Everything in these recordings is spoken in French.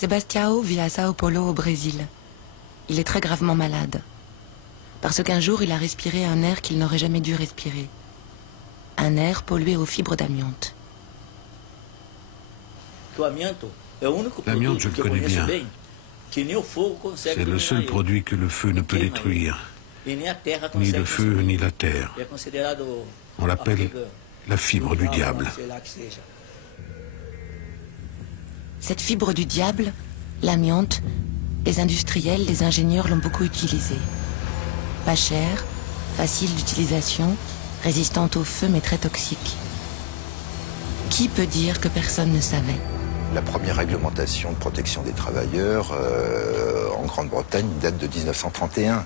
Sebastião vit à Sao Paulo au Brésil. Il est très gravement malade. Parce qu'un jour, il a respiré un air qu'il n'aurait jamais dû respirer. Un air pollué aux fibres d'amiante. L'amiante, je le connais bien. C'est le seul produit que le feu ne peut détruire. Ni le feu, ni la terre. On l'appelle la fibre du diable. Cette fibre du diable, l'amiante, les industriels, les ingénieurs l'ont beaucoup utilisée. Pas chère, facile d'utilisation, résistante au feu mais très toxique. Qui peut dire que personne ne savait ? La première réglementation de protection des travailleurs en Grande-Bretagne date de 1931.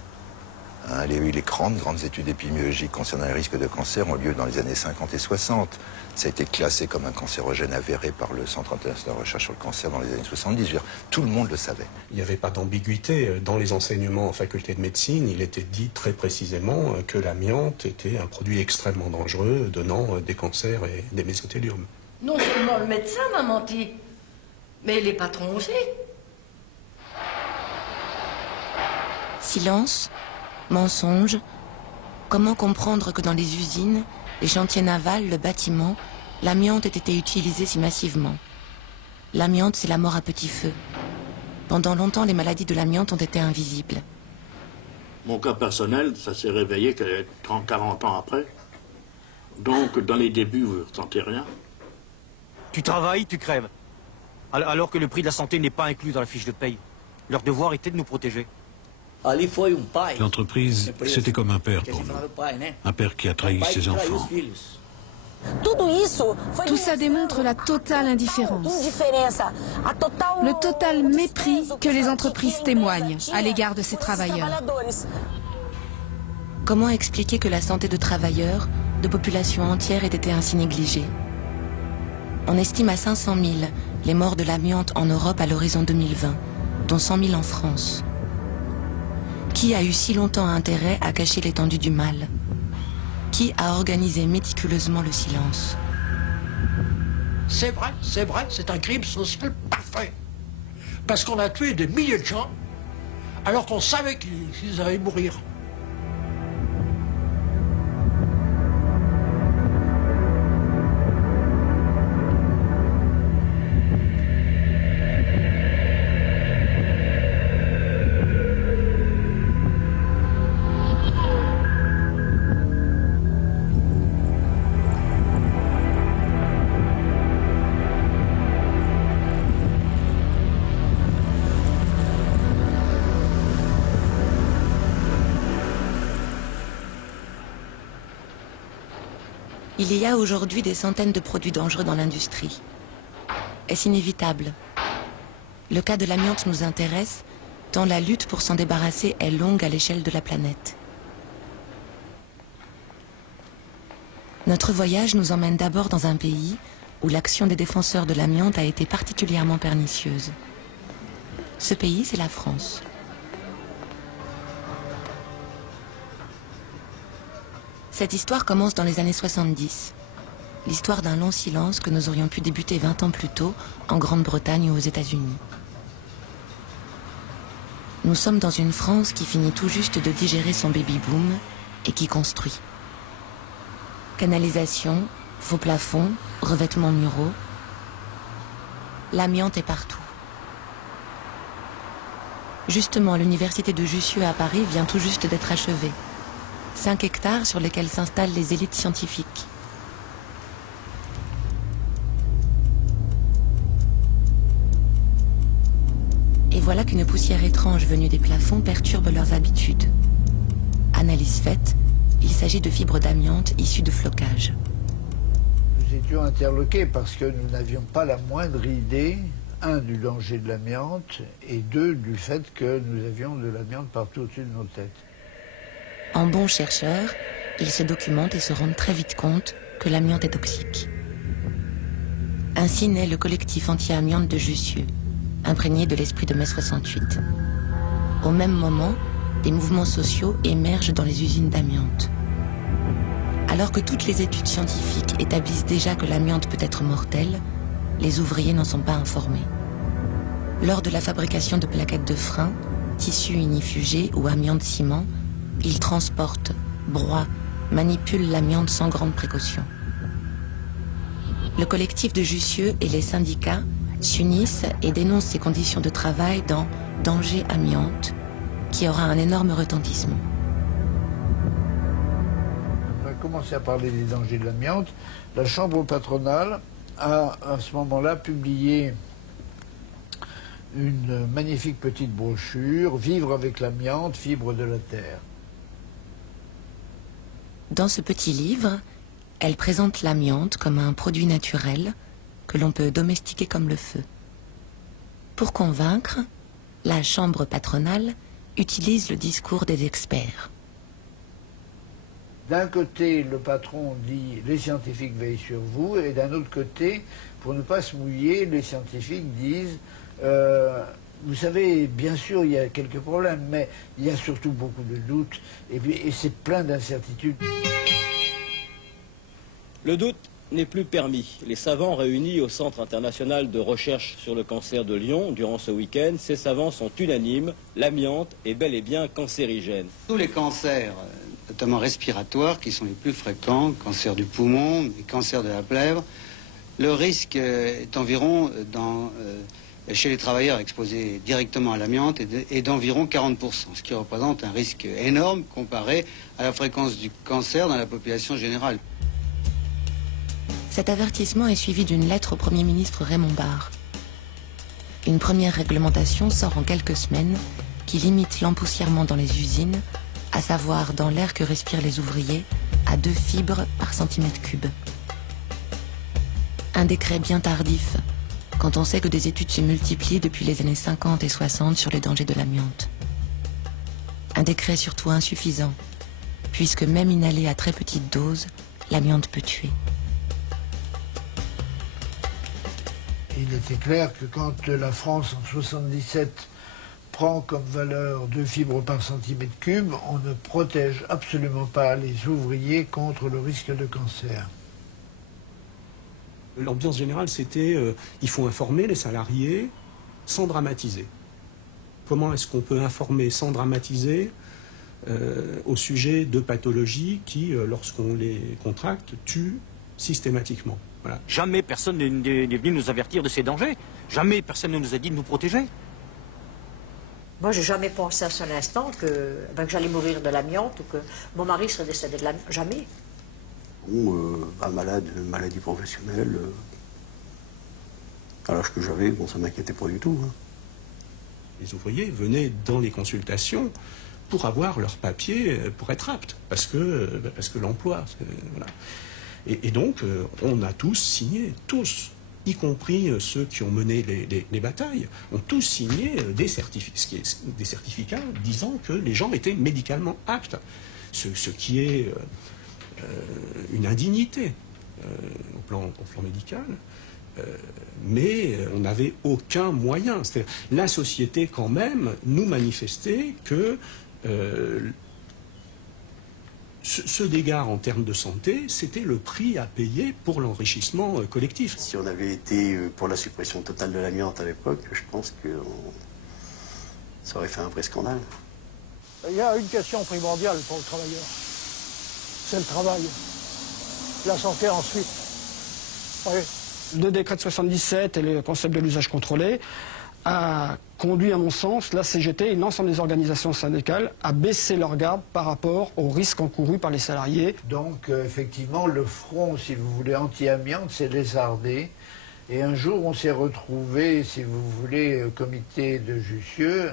Les grandes études épidémiologiques concernant les risques de cancer ont lieu dans les années 50 et 60. Ça a été classé comme un cancérogène avéré par le Centre international de recherche sur le cancer dans les années 70. Tout le monde le savait. Il n'y avait pas d'ambiguïté. Dans les enseignements en faculté de médecine, il était dit très précisément que l'amiante était un produit extrêmement dangereux, donnant des cancers et des mésothéliums. Non seulement le médecin m'a menti, mais les patrons aussi. Silence, mensonge. Comment comprendre que dans les usines, les chantiers navals, le bâtiment, l'amiante ait été utilisée si massivement? L'amiante, c'est la mort à petit feu. Pendant longtemps, les maladies de l'amiante ont été invisibles. Mon cas personnel, ça s'est réveillé 30-40 ans après. Donc, dans les débuts, vous ne ressentez rien. Tu travailles, tu crèves. Alors que le prix de la santé n'est pas inclus dans la fiche de paye. Leur devoir était de nous protéger. L'entreprise, c'était comme un père pour nous. Un père qui a trahi ses enfants. Tout ça démontre la totale indifférence, le total mépris que les entreprises témoignent à l'égard de ces travailleurs. Comment expliquer que la santé de travailleurs, de populations entières ait été ainsi négligée? On estime à 500 000 les morts de l'amiante en Europe à l'horizon 2020, dont 100 000 en France. Qui a eu si longtemps intérêt à cacher l'étendue du mal? Qui a organisé méticuleusement le silence? C'est vrai, c'est un crime social parfait. Parce qu'on a tué des milliers de gens alors qu'on savait qu'ils allaient mourir. Il y a aujourd'hui des centaines de produits dangereux dans l'industrie. Est-ce inévitable? Le cas de l'amiante nous intéresse, tant la lutte pour s'en débarrasser est longue à l'échelle de la planète. Notre voyage nous emmène d'abord dans un pays où l'action des défenseurs de l'amiante a été particulièrement pernicieuse. Ce pays, c'est la France. Cette histoire commence dans les années 70. L'histoire d'un long silence que nous aurions pu débuter 20 ans plus tôt en Grande-Bretagne ou aux États-Unis. Nous sommes dans une France qui finit tout juste de digérer son baby-boom et qui construit. Canalisation, faux plafonds, revêtements muraux. L'amiante est partout. Justement, l'université de Jussieu à Paris vient tout juste d'être achevée. 5 hectares sur lesquels s'installent les élites scientifiques. Et voilà qu'une poussière étrange venue des plafonds perturbe leurs habitudes. Analyse faite, il s'agit de fibres d'amiante issues de flocage. Nous étions interloqués parce que nous n'avions pas la moindre idée, un, du danger de l'amiante, et deux, du fait que nous avions de l'amiante partout au-dessus de nos têtes. En bons chercheurs, ils se documentent et se rendent très vite compte que l'amiante est toxique. Ainsi naît le collectif anti-amiante de Jussieu, imprégné de l'esprit de mai 68. Au même moment, des mouvements sociaux émergent dans les usines d'amiante. Alors que toutes les études scientifiques établissent déjà que l'amiante peut être mortelle, les ouvriers n'en sont pas informés. Lors de la fabrication de plaquettes de frein, tissu ignifugé ou amiante-ciment, ils transportent, broient, manipulent l'amiante sans grande précaution. Le collectif de Jussieu et les syndicats s'unissent et dénoncent ces conditions de travail dans Danger amiante, qui aura un énorme retentissement. On a commencé à parler des dangers de l'amiante. La chambre patronale a à ce moment-là publié une magnifique petite brochure, Vivre avec l'amiante, fibre de la terre. Dans ce petit livre, elle présente l'amiante comme un produit naturel que l'on peut domestiquer comme le feu. Pour convaincre, la chambre patronale utilise le discours des experts. D'un côté, le patron dit « les scientifiques veillent sur vous » et d'un autre côté, pour ne pas se mouiller, les scientifiques disent vous savez, bien sûr, il y a quelques problèmes, mais il y a surtout beaucoup de doutes et c'est plein d'incertitudes. Le doute n'est plus permis. Les savants réunis au Centre international de recherche sur le cancer de Lyon durant ce week-end, ces savants sont unanimes, l'amiante est bel et bien cancérigène. Tous les cancers, notamment respiratoires, qui sont les plus fréquents, cancer du poumon, les cancers de la plèvre, le risque est environ, chez les travailleurs exposés directement à l'amiante, est d'environ 40%, ce qui représente un risque énorme comparé à la fréquence du cancer dans la population générale. Cet avertissement est suivi d'une lettre au Premier ministre Raymond Barre. Une première réglementation sort en quelques semaines qui limite l'empoussièrement dans les usines, à savoir dans l'air que respirent les ouvriers, à 2 fibres par centimètre cube. Un décret bien tardif, quand on sait que des études se multiplient depuis les années 50 et 60 sur les dangers de l'amiante. Un décret surtout insuffisant, puisque même inhalé à très petite dose, l'amiante peut tuer. Il était clair que quand la France, en 1977, prend comme valeur 2 fibres par centimètre cube, on ne protège absolument pas les ouvriers contre le risque de cancer. L'ambiance générale, c'était il faut informer les salariés sans dramatiser. Comment est-ce qu'on peut informer sans dramatiser au sujet de pathologies qui, lorsqu'on les contracte, tuent systématiquement? Voilà. Jamais personne n'est venu nous avertir de ces dangers. Jamais personne ne nous a dit de nous protéger. Moi, j'ai jamais pensé à ce seul instant que j'allais mourir de l'amiante ou que mon mari serait décédé de l'amiante. Jamais. Ou un maladie professionnelle, à l'âge que j'avais, bon, ça ne m'inquiétait pas du tout. Hein. Les ouvriers venaient dans les consultations pour avoir leur papier, pour être aptes, parce que l'emploi, voilà. Et donc, on a tous signé, tous, y compris ceux qui ont mené les batailles, ont tous signé des certificats disant que les gens étaient médicalement aptes, ce qui est une indignité au plan médical, mais on n'avait aucun moyen. La société, quand même, nous manifestait que ce dégât en termes de santé, c'était le prix à payer pour l'enrichissement collectif. Si on avait été pour la suppression totale de l'amiante à l'époque, je pense que ça aurait fait un vrai scandale. Il y a une question primordiale pour le travailleur. C'est le travail. La santé ensuite. Oui. Le décret de 77 et le concept de l'usage contrôlé a conduit, à mon sens, la CGT et l'ensemble des organisations syndicales à baisser leur garde par rapport aux risques encourus par les salariés. Donc, effectivement, le front, si vous voulez, anti-amiante, s'est lézardé. Et un jour, on s'est retrouvé, si vous voulez, au comité de Jussieu,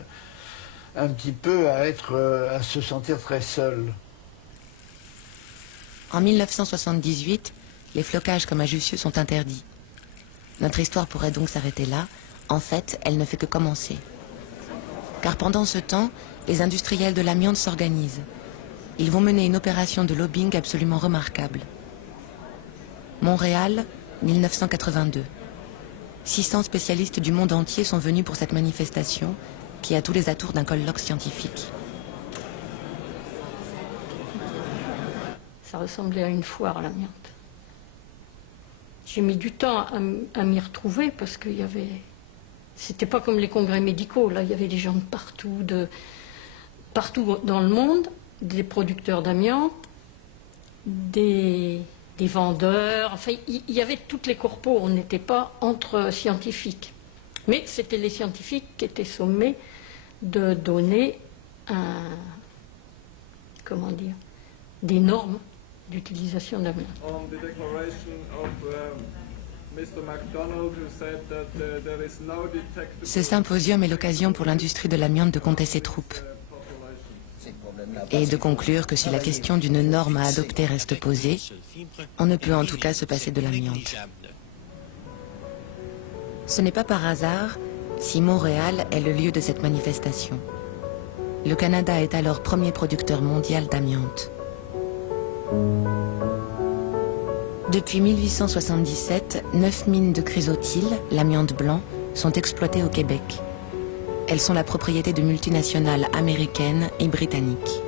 un petit peu à se sentir très seul. En 1978, les flocages comme à Jussieu sont interdits. Notre histoire pourrait donc s'arrêter là. En fait, elle ne fait que commencer. Car pendant ce temps, les industriels de l'amiante s'organisent. Ils vont mener une opération de lobbying absolument remarquable. Montréal, 1982. 600 spécialistes du monde entier sont venus pour cette manifestation qui a tous les atours d'un colloque scientifique. Ça ressemblait à une foire à l'amiante. J'ai mis du temps à m'y retrouver parce qu'il y avait... C'était pas comme les congrès médicaux. Là, il y avait des gens de partout dans le monde, des producteurs d'amiante, des vendeurs. Enfin, il y avait toutes les corpos. On n'était pas entre scientifiques. Mais c'était les scientifiques qui étaient sommés de donner des normes d'utilisation d'amiante. Ce symposium est l'occasion pour l'industrie de l'amiante de compter ses troupes et de conclure que si la question d'une norme à adopter reste posée, on ne peut en tout cas se passer de l'amiante. Ce n'est pas par hasard si Montréal est le lieu de cette manifestation. Le Canada est alors premier producteur mondial d'amiante. Depuis 1877, 9 mines de chrysotile, l'amiante blanc, sont exploitées au Québec. Elles sont la propriété de multinationales américaines et britanniques.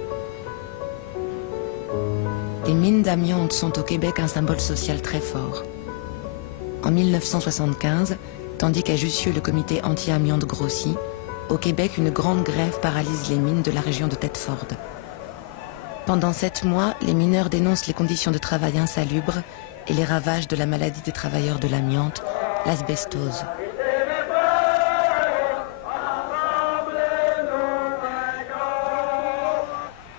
Les mines d'amiante sont au Québec un symbole social très fort. En 1975, tandis qu'à Jussieu le comité anti-amiante grossit, au Québec une grande grève paralyse les mines de la région de Thetford. Pendant 7 mois, les mineurs dénoncent les conditions de travail insalubres et les ravages de la maladie des travailleurs de l'amiante, l'asbestose.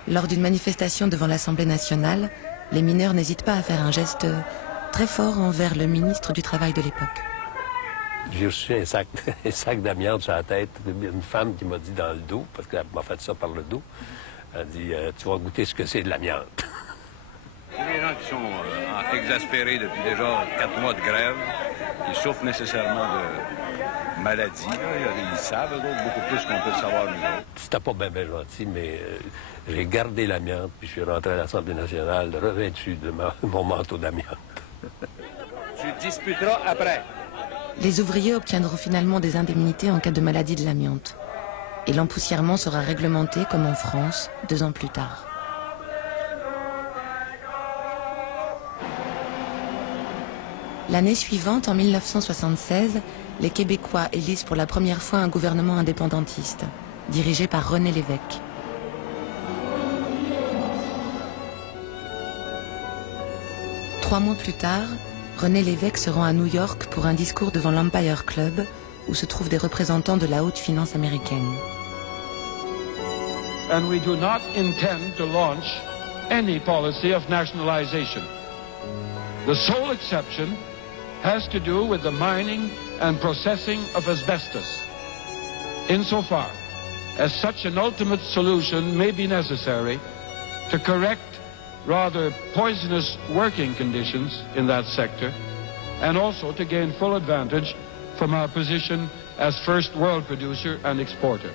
Lors d'une manifestation devant l'Assemblée nationale, les mineurs n'hésitent pas à faire un geste très fort envers le ministre du Travail de l'époque. J'ai reçu un sac d'amiante sur la tête. Une femme qui m'a dit dans le dos, parce qu'elle m'a fait ça par le dos, elle dit « Tu vas goûter ce que c'est de l'amiante. » Les gens qui sont exaspérés depuis déjà 4 mois de grève, ils souffrent nécessairement de maladies. Ils savent, beaucoup plus qu'on peut le savoir nous autres. C'était pas bien gentil, mais j'ai gardé l'amiante, puis je suis rentré à l'Assemblée nationale, revêtu de mon manteau d'amiante. Tu disputeras après. Les ouvriers obtiendront finalement des indemnités en cas de maladie de l'amiante. Et l'empoussièrement sera réglementé comme en France 2 ans plus tard. L'année suivante, en 1976, les Québécois élisent pour la première fois un gouvernement indépendantiste, dirigé par René Lévesque. Trois mois plus tard, René Lévesque se rend à New York pour un discours devant l'Empire Club, où se trouvent des représentants de la haute finance américaine. And we do not intend to launch any policy of nationalization. The sole exception has to do with the mining and processing of asbestos. Insofar as such an ultimate solution may be necessary to correct rather poisonous working conditions in that sector, and also to gain full advantage from our position as first world producer and exporter.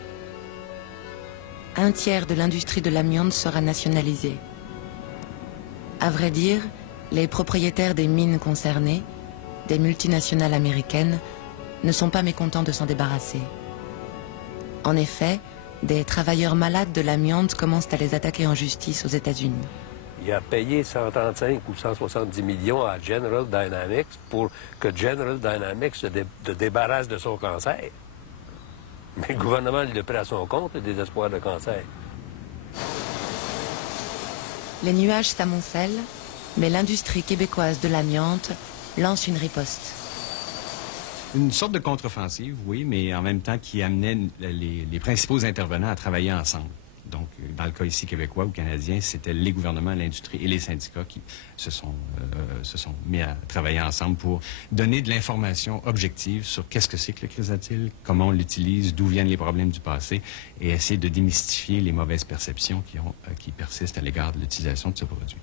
Un tiers de l'industrie de l'amiante sera nationalisée. À vrai dire, les propriétaires des mines concernées, des multinationales américaines, ne sont pas mécontents de s'en débarrasser. En effet, des travailleurs malades de l'amiante commencent à les attaquer en justice aux États-Unis. Il a payé 135 ou 170 millions à General Dynamics pour que General Dynamics se débarrasse de son cancer. Mais le gouvernement l'a pris à son compte, le désespoir de cancer. Les nuages s'amoncellent, mais l'industrie québécoise de l'amiante lance une riposte. Une sorte de contre-offensive, oui, mais en même temps qui amenait les principaux intervenants à travailler ensemble. Donc, dans le cas ici québécois ou canadien, c'était les gouvernements, l'industrie et les syndicats qui se sont mis à travailler ensemble pour donner de l'information objective sur qu'est-ce que c'est que le chrysotile, comment on l'utilise, d'où viennent les problèmes du passé, et essayer de démystifier les mauvaises perceptions qui persistent à l'égard de l'utilisation de ce produit.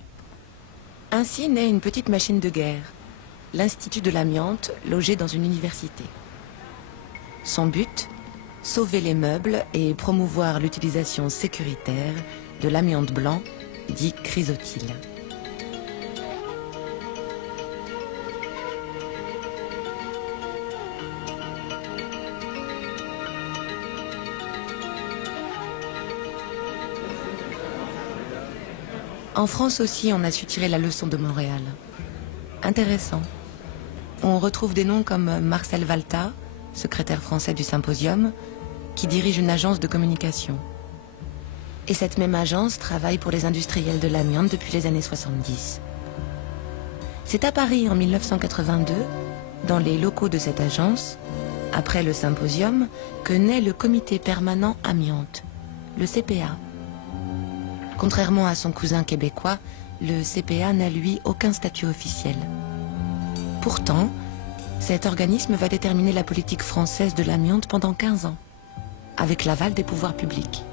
Ainsi naît une petite machine de guerre, l'Institut de l'amiante, logé dans une université. Son but, sauver les meubles et promouvoir l'utilisation sécuritaire de l'amiante blanc, dit chrysotile. En France aussi, on a su tirer la leçon de Montréal. Intéressant. On retrouve des noms comme Marcel Valta, secrétaire français du symposium, qui dirige une agence de communication. Et cette même agence travaille pour les industriels de l'amiante depuis les années 70. C'est à Paris en 1982, dans les locaux de cette agence, après le symposium, que naît le comité permanent amiante, le CPA. Contrairement à son cousin québécois, le CPA n'a lui aucun statut officiel. Pourtant, cet organisme va déterminer la politique française de l'amiante pendant 15 ans, avec l'aval des pouvoirs publics.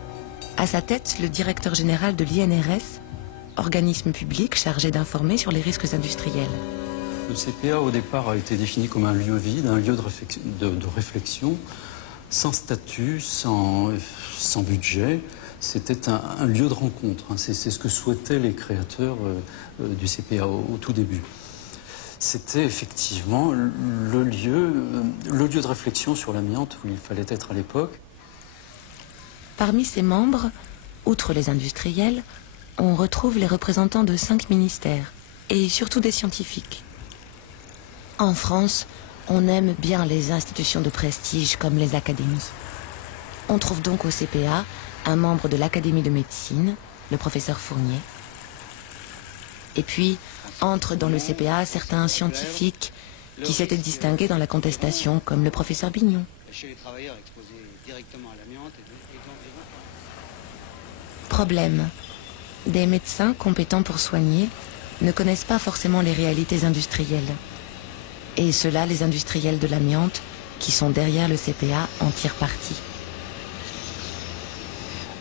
À sa tête, le directeur général de l'INRS, organisme public chargé d'informer sur les risques industriels. Le CPA, au départ, a été défini comme un lieu vide, un lieu de réflexion, sans statut, sans budget. C'était un lieu de rencontre. C'est ce que souhaitaient les créateurs du CPA au tout début. C'était effectivement le lieu de réflexion sur l'amiante où il fallait être à l'époque. Parmi ses membres, outre les industriels, on retrouve les représentants de 5 ministères et surtout des scientifiques. En France, on aime bien les institutions de prestige comme les académies. On trouve donc au CPA un membre de l'Académie de médecine, le professeur Fournier. Et puis, entrent dans le CPA certains scientifiques qui s'étaient distingués dans la contestation, comme le professeur Bignon. Problème. Des médecins compétents pour soigner ne connaissent pas forcément les réalités industrielles. Et cela, les industriels de l'amiante, qui sont derrière le CPA, en tirent parti.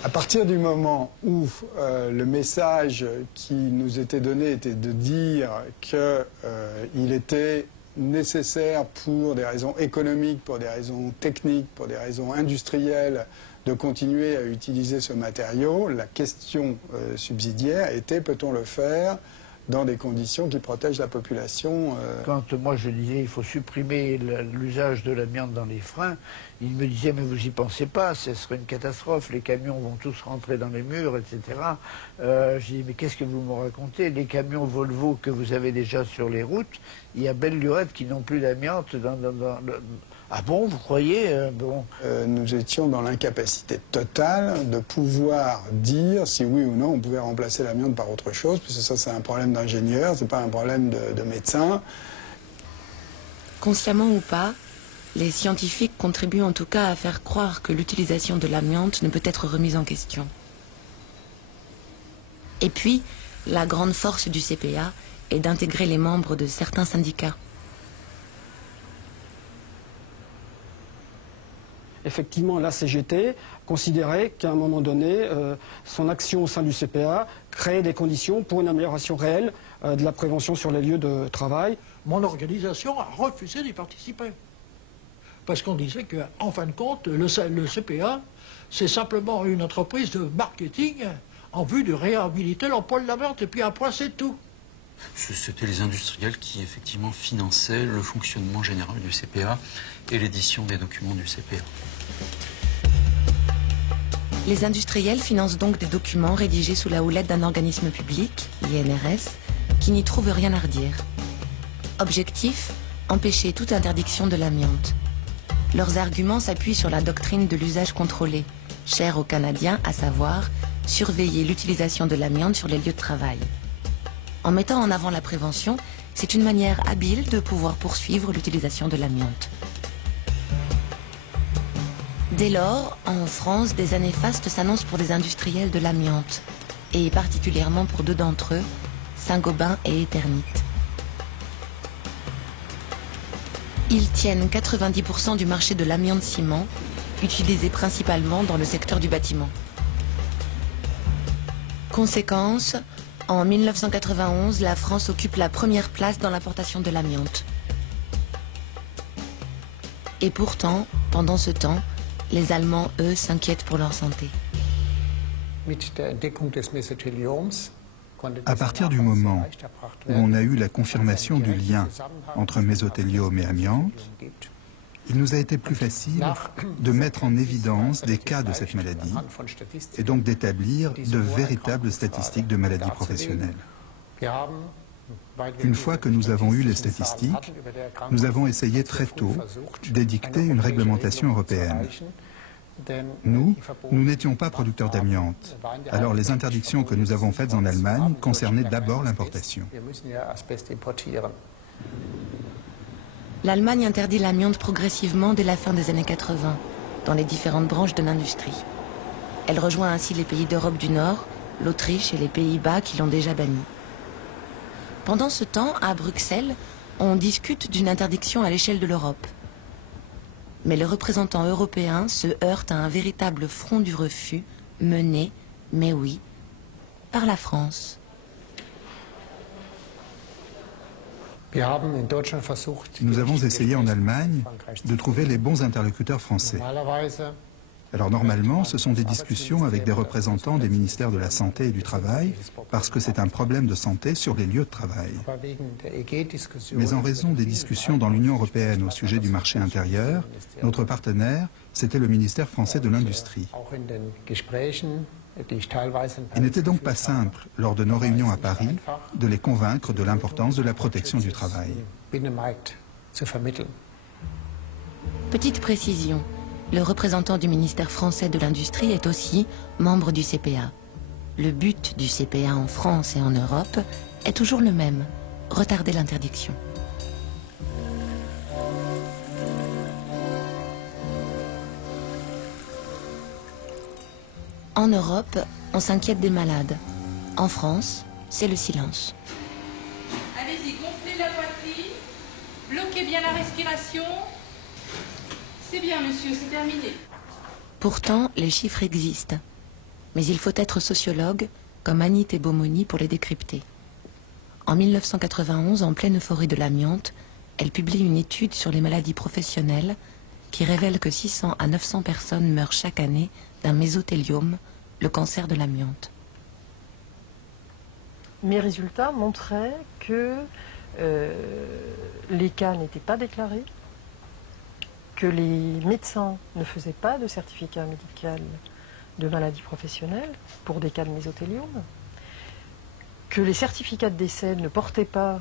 À partir du moment où le message qui nous était donné était de dire qu'il était nécessaire pour des raisons économiques, pour des raisons techniques, pour des raisons industrielles, de continuer à utiliser ce matériau, la question subsidiaire était peut-on le faire dans des conditions qui protègent la population. Quand moi je disais il faut supprimer l'usage de l'amiante dans les freins, il me disait mais vous y pensez pas, ce serait une catastrophe, les camions vont tous rentrer dans les murs, etc. Je dis mais qu'est-ce que vous me racontez? Les camions Volvo que vous avez déjà sur les routes, il y a belle lurette qui n'ont plus d'amiante dans Ah bon, vous croyez bon. Nous étions dans l'incapacité totale de pouvoir dire si oui ou non on pouvait remplacer l'amiante par autre chose, parce que ça c'est un problème d'ingénieur, c'est pas un problème de médecin. Consciemment ou pas, les scientifiques contribuent en tout cas à faire croire que l'utilisation de l'amiante ne peut être remise en question. Et puis, la grande force du CPA est d'intégrer les membres de certains syndicats. Effectivement, la CGT considérait qu'à un moment donné, son action au sein du CPA créait des conditions pour une amélioration réelle de la prévention sur les lieux de travail. Mon organisation a refusé d'y participer. Parce qu'on disait qu'en fin de compte, le CPA, c'est simplement une entreprise de marketing en vue de réhabiliter l'emploi de l'amiante, et puis après, c'est tout. C'était les industriels qui, effectivement, finançaient le fonctionnement général du CPA et l'édition des documents du CPA. Les industriels financent donc des documents rédigés sous la houlette d'un organisme public, l'INRS, qui n'y trouve rien à redire. Objectif, empêcher toute interdiction de l'amiante. Leurs arguments s'appuient sur la doctrine de l'usage contrôlé, chère aux Canadiens, à savoir surveiller l'utilisation de l'amiante sur les lieux de travail. En mettant en avant la prévention, c'est une manière habile de pouvoir poursuivre l'utilisation de l'amiante. Dès lors, en France, des années fastes s'annoncent pour les industriels de l'amiante, et particulièrement pour 2 d'entre eux, Saint-Gobain et Eternit. Ils tiennent 90% du marché de l'amiante-ciment, utilisé principalement dans le secteur du bâtiment. Conséquence, en 1991, la France occupe la première place dans l'importation de l'amiante. Et pourtant, pendant ce temps, les Allemands, eux, s'inquiètent pour leur santé. À partir du moment où on a eu la confirmation du lien entre mésothéliome et amiante, il nous a été plus facile de mettre en évidence des cas de cette maladie et donc d'établir de véritables statistiques de maladies professionnelles. Une fois que nous avons eu les statistiques, nous avons essayé très tôt d'édicter une réglementation européenne. Nous n'étions pas producteurs d'amiante. Alors les interdictions que nous avons faites en Allemagne concernaient d'abord l'importation. L'Allemagne interdit l'amiante progressivement dès la fin des années 80, dans les différentes branches de l'industrie. Elle rejoint ainsi les pays d'Europe du Nord, l'Autriche et les Pays-Bas qui l'ont déjà banni. Pendant ce temps, à Bruxelles, on discute d'une interdiction à l'échelle de l'Europe. Mais les représentants européens se heurtent à un véritable front du refus, mené, mais oui, par la France. Nous avons essayé en Allemagne de trouver les bons interlocuteurs français. Alors normalement, ce sont des discussions avec des représentants des ministères de la Santé et du Travail, parce que c'est un problème de santé sur les lieux de travail. Mais en raison des discussions dans l'Union européenne au sujet du marché intérieur, notre partenaire, c'était le ministère français de l'Industrie. Il n'était donc pas simple, lors de nos réunions à Paris, de les convaincre de l'importance de la protection du travail. Petite précision. Le représentant du ministère français de l'Industrie est aussi membre du CPA. Le but du CPA en France et en Europe est toujours le même, retarder l'interdiction. En Europe, on s'inquiète des malades. En France, c'est le silence. Allez-y, gonflez la poitrine, bloquez bien la respiration. C'est bien, monsieur, c'est terminé. Pourtant, les chiffres existent. Mais il faut être sociologue, comme Annie Thébomoni, pour les décrypter. En 1991, en pleine euphorie de l'amiante, elle publie une étude sur les maladies professionnelles qui révèle que 600 à 900 personnes meurent chaque année d'un mésothéliome, le cancer de l'amiante. Mes résultats montraient que les cas n'étaient pas déclarés, que les médecins ne faisaient pas de certificat médical de maladie professionnelle pour des cas de mésothéliome, que les certificats de décès ne portaient pas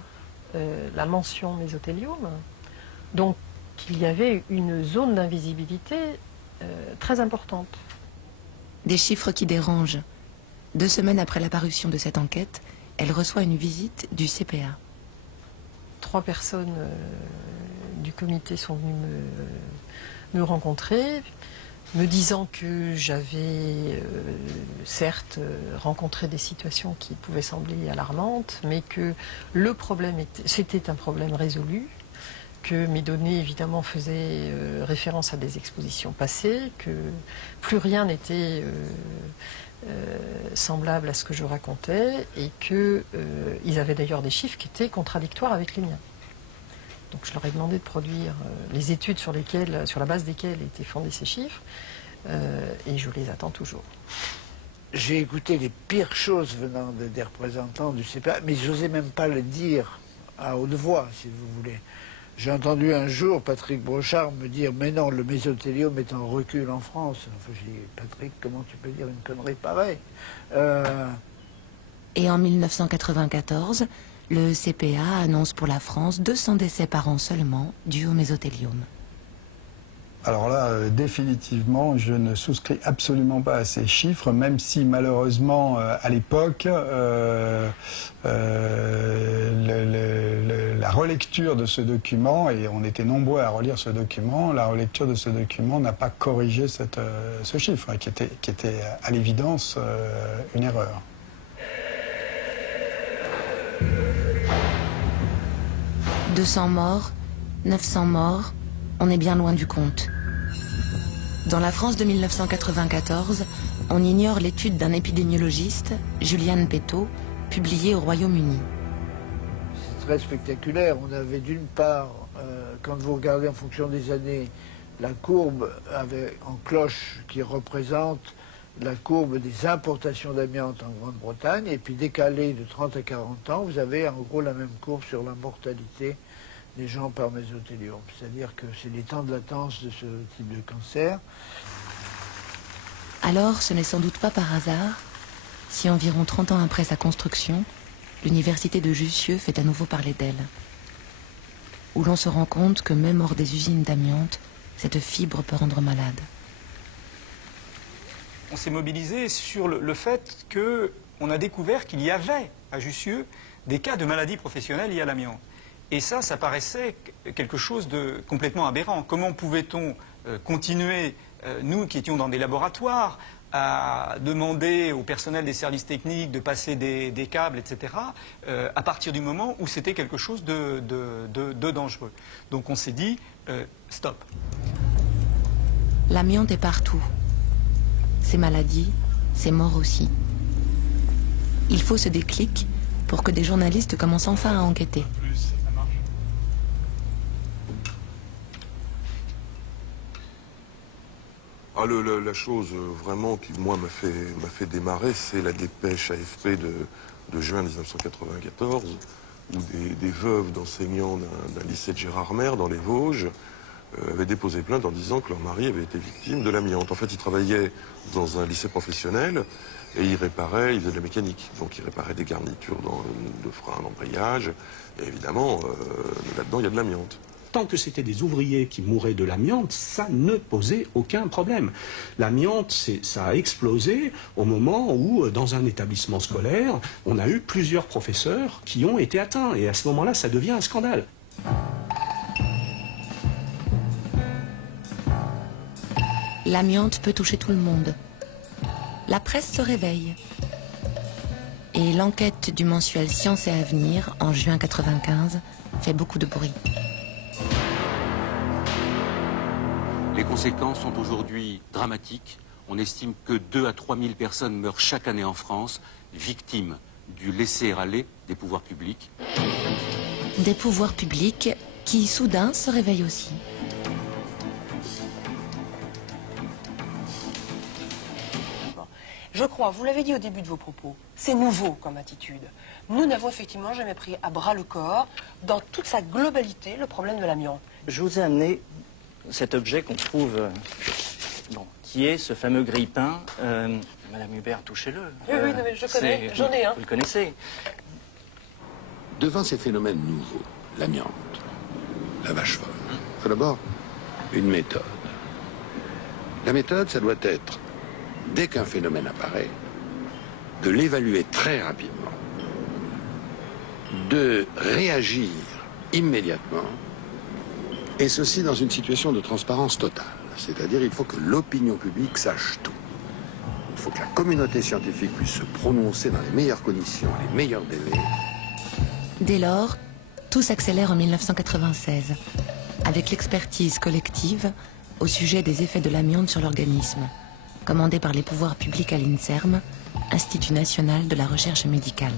la mention mésothéliome, donc qu'il y avait une zone d'invisibilité très importante. Des chiffres qui dérangent. 2 semaines après la parution de cette enquête, elle reçoit une visite du CPA. 3 personnes du comité sont venues me rencontrer, me disant que j'avais certes rencontré des situations qui pouvaient sembler alarmantes, mais que le problème c'était un problème résolu, que mes données évidemment faisaient référence à des expositions passées, que plus rien n'était semblable à ce que je racontais, et qu'ils avaient d'ailleurs des chiffres qui étaient contradictoires avec les miens. Donc je leur ai demandé de produire les études sur la base desquelles étaient fondés ces chiffres, et je les attends toujours. J'ai écouté les pires choses venant des représentants du CPA, mais je n'osais même pas le dire à haute voix, si vous voulez. J'ai entendu un jour Patrick Brochard me dire « Mais non, le mésothéliome est en recul en France. » Enfin, j'ai dit « Patrick, comment tu peux dire une connerie pareille ?» Et en 1994, le CPA annonce pour la France 200 décès par an seulement dus au mésothéliome. Alors là, définitivement, je ne souscris absolument pas à ces chiffres, même si malheureusement, à l'époque, la relecture de ce document, et on était nombreux à relire ce document, la relecture de ce document n'a pas corrigé ce chiffre, hein, qui était à l'évidence une erreur. « 200 morts, 900 morts, on est bien loin du compte. » Dans la France de 1994, on ignore l'étude d'un épidémiologiste, Julian Pétot, publiée au Royaume-Uni. C'est très spectaculaire. On avait d'une part, quand vous regardez en fonction des années, la courbe en cloche qui représente la courbe des importations d'amiante en Grande-Bretagne, et puis décalée de 30 à 40 ans, vous avez en gros la même courbe sur la mortalité des gens par mésothéliome. C'est-à-dire que c'est les temps de latence de ce type de cancer. Alors, ce n'est sans doute pas par hasard si environ 30 ans après sa construction, l'université de Jussieu fait à nouveau parler d'elle. Où l'on se rend compte que même hors des usines d'amiante, cette fibre peut rendre malade. On s'est mobilisé sur le fait qu'on a découvert qu'il y avait à Jussieu des cas de maladies professionnelles liées à l'amiante. Et ça paraissait quelque chose de complètement aberrant. Comment pouvait-on continuer, nous qui étions dans des laboratoires, à demander au personnel des services techniques de passer des câbles, etc., à partir du moment où c'était quelque chose de dangereux. Donc on s'est dit, stop. L'amiante est partout. Ces maladies, ces morts aussi. Il faut ce déclic pour que des journalistes commencent enfin à enquêter. Ah, la chose vraiment qui, moi, m'a fait démarrer, c'est la dépêche AFP de juin 1994, où des veuves d'enseignants d'un lycée de Gérardmer, dans les Vosges, avaient déposé plainte en disant que leur mari avait été victime de l'amiante. En fait, ils travaillaient dans un lycée professionnel et ils faisaient de la mécanique. Donc, ils réparaient des garnitures de freins, d'embrayage. Et évidemment, là-dedans, il y a de l'amiante. Tant que c'était des ouvriers qui mouraient de l'amiante, ça ne posait aucun problème. L'amiante, ça a explosé au moment où, dans un établissement scolaire, on a eu plusieurs professeurs qui ont été atteints. Et à ce moment-là, ça devient un scandale. L'amiante peut toucher tout le monde. La presse se réveille. Et l'enquête du mensuel Science et Avenir, en juin 1995, fait beaucoup de bruit. Les conséquences sont aujourd'hui dramatiques. On estime que 2 à 3 000 personnes meurent chaque année en France, victimes du laisser-aller des pouvoirs publics. Des pouvoirs publics qui, soudain, se réveillent aussi. Je crois, vous l'avez dit au début de vos propos, c'est nouveau comme attitude. Nous n'avons effectivement jamais pris à bras le corps, dans toute sa globalité, le problème de l'amiante. Je vous ai amené cet objet qu'on trouve, qui est ce fameux grille-pain. Madame Hubert, touchez-le. Oui, oui, non, mais je connais, j'en ai un. Vous le connaissez. Devant ces phénomènes nouveaux, l'amiante, la vache folle, il faut d'abord une méthode. La méthode, ça doit être, dès qu'un phénomène apparaît, de l'évaluer très rapidement, de réagir immédiatement, et ceci dans une situation de transparence totale. C'est-à-dire il faut que l'opinion publique sache tout. Il faut que la communauté scientifique puisse se prononcer dans les meilleures conditions, les meilleurs délais. Dès lors, tout s'accélère en 1996, avec l'expertise collective au sujet des effets de l'amiante sur l'organisme, commandée par les pouvoirs publics à l'INSERM, Institut national de la recherche médicale.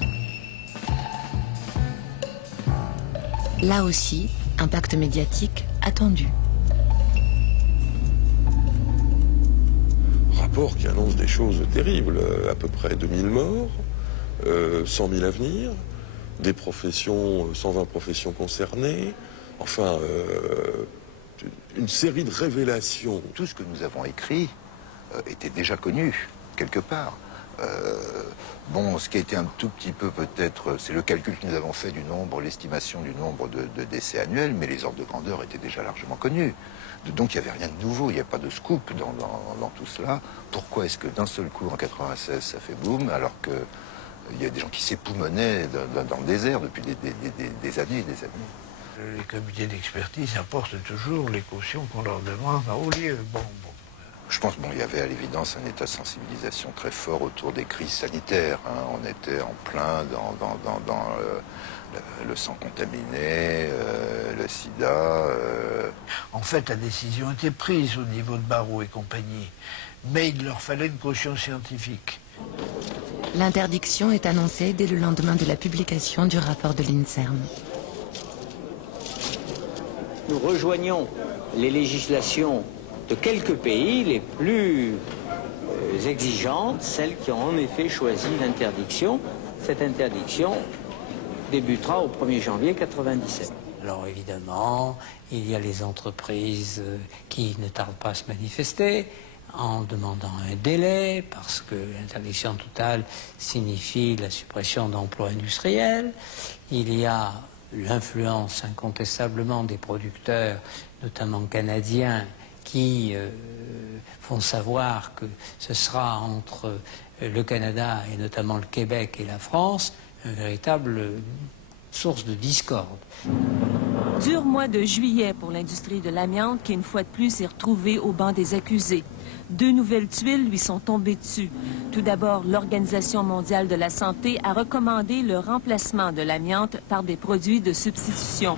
Là aussi, impact médiatique attendu. Rapport qui annonce des choses terribles, à peu près 2000 morts, 100 000 à venir, des professions, 120 professions concernées, enfin, une série de révélations. Tout ce que nous avons écrit était déjà connu, quelque part. Bon, ce qui a été un tout petit peu peut-être, c'est le calcul que nous avons fait du nombre, l'estimation du nombre de décès annuels, mais les ordres de grandeur étaient déjà largement connus. Donc il n'y avait rien de nouveau, il n'y a pas de scoop dans tout cela. Pourquoi est-ce que d'un seul coup, en 96, ça fait boum, alors qu'il y a des gens qui s'époumonaient dans le désert depuis des années et des années. Les comités d'expertise apportent toujours les cautions qu'on leur demande en haut lieu. Bon. Je pense qu'il y avait à l'évidence un état de sensibilisation très fort autour des crises sanitaires. On était en plein dans le sang contaminé, le sida. En fait, la décision était prise au niveau de Barrault et compagnie, mais il leur fallait une caution scientifique. L'interdiction est annoncée dès le lendemain de la publication du rapport de l'INSERM. Nous rejoignons les législations de quelques pays les plus exigeantes, celles qui ont en effet choisi l'interdiction. Cette interdiction débutera au 1er janvier 1997. Alors évidemment, il y a les entreprises qui ne tardent pas à se manifester. en demandant un délai, parce que l'interdiction totale signifie la suppression d'emplois industriels. Il y a l'influence incontestablement des producteurs, notamment canadiens, qui font savoir que ce sera entre le Canada et notamment le Québec et la France une véritable source de discorde. Dur mois de juillet pour l'industrie de l'amiante qui, une fois de plus, s'est retrouvée au banc des accusés. 2 nouvelles tuiles lui sont tombées dessus. Tout d'abord, l'Organisation mondiale de la santé a recommandé le remplacement de l'amiante par des produits de substitution.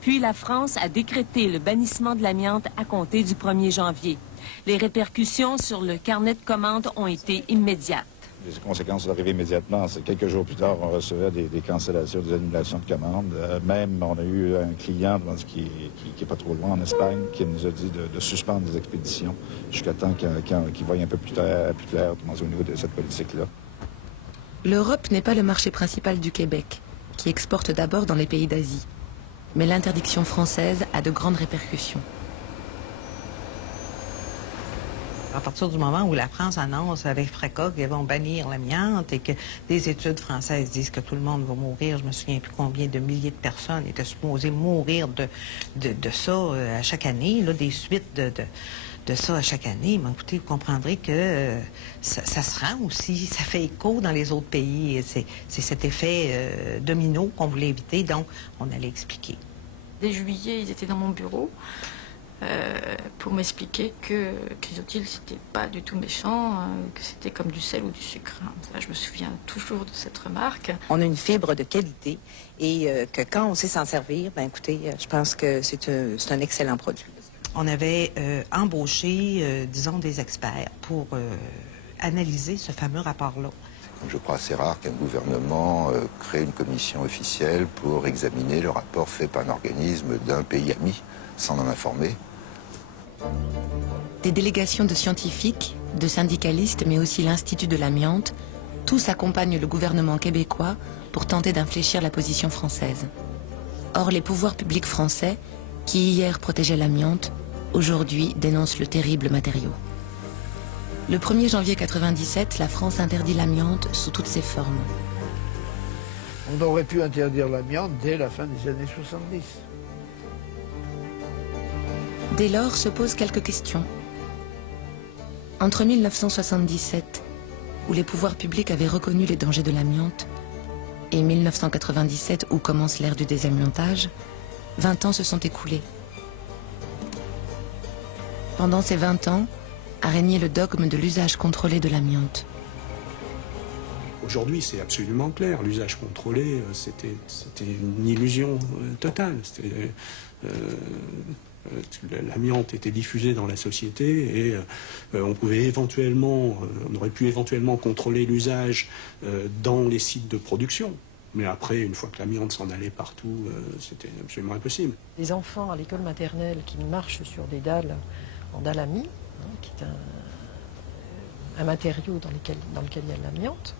Puis la France a décrété le bannissement de l'amiante à compter du 1er janvier. Les répercussions sur le carnet de commandes ont été immédiates. Les conséquences sont arrivées immédiatement. Quelques jours plus tard, on recevait des cancellations, des annulations de commandes. Même, on a eu un client qui est pas trop loin, en Espagne, qui nous a dit de suspendre des expéditions jusqu'à temps qu'il voie un peu plus clair au niveau de cette politique-là. L'Europe n'est pas le marché principal du Québec, qui exporte d'abord dans les pays d'Asie. Mais l'interdiction française a de grandes répercussions. À partir du moment où la France annonce avec fracas qu'ils vont bannir l'amiante et que des études françaises disent que tout le monde va mourir, je me souviens plus combien de milliers de personnes étaient supposées mourir de ça à chaque année, là, des suites de ça à chaque année. Mais écoutez, vous comprendrez que ça se rend aussi, ça fait écho dans les autres pays. C'est cet effet domino qu'on voulait éviter, donc on allait expliquer. Dès juillet, ils étaient dans mon bureau. Pour m'expliquer que Chrysotil, c'était pas du tout méchant, que c'était comme du sel ou du sucre. Ça, je me souviens toujours de cette remarque. On a une fibre de qualité et que quand on sait s'en servir, ben écoutez, je pense que c'est un excellent produit. On avait embauché, disons, des experts pour analyser ce fameux rapport-là. Je crois assez rare qu'un gouvernement crée une commission officielle pour examiner le rapport fait par un organisme d'un pays ami, sans en informer. Des délégations de scientifiques, de syndicalistes, mais aussi l'Institut de l'amiante, tous accompagnent le gouvernement québécois pour tenter d'infléchir la position française. Or, les pouvoirs publics français, qui hier protégeaient l'amiante, aujourd'hui dénoncent le terrible matériau. Le 1er janvier 1997, la France interdit l'amiante sous toutes ses formes. On aurait pu interdire l'amiante dès la fin des années 70. Dès lors se posent quelques questions. Entre 1977, où les pouvoirs publics avaient reconnu les dangers de l'amiante, et 1997, où commence l'ère du désamiantage, 20 ans se sont écoulés. Pendant ces 20 ans, a régné le dogme de l'usage contrôlé de l'amiante. Aujourd'hui, c'est absolument clair. L'usage contrôlé, c'était une illusion totale. L'amiante était diffusée dans la société et on aurait pu éventuellement contrôler l'usage dans les sites de production. Mais après, une fois que l'amiante s'en allait partout, c'était absolument impossible. Les enfants à l'école maternelle qui marchent sur des dalles en dallamie, qui est un matériau dans lequel il y a de l'amiante,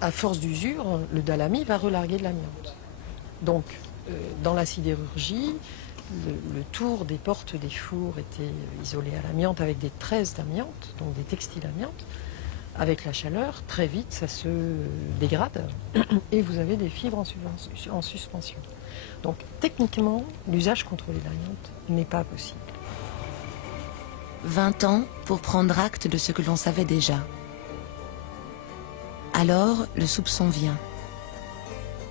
à force d'usure, le dallamie va relarguer de l'amiante. Donc, dans la sidérurgie, le tour des portes des fours était isolé à l'amiante avec des tresses d'amiante, donc des textiles amiante. Avec la chaleur, très vite, ça se dégrade et vous avez des fibres en suspension. Donc, techniquement, l'usage contrôlé de l'amiante n'est pas possible. 20 ans pour prendre acte de ce que l'on savait déjà. Alors, le soupçon vient.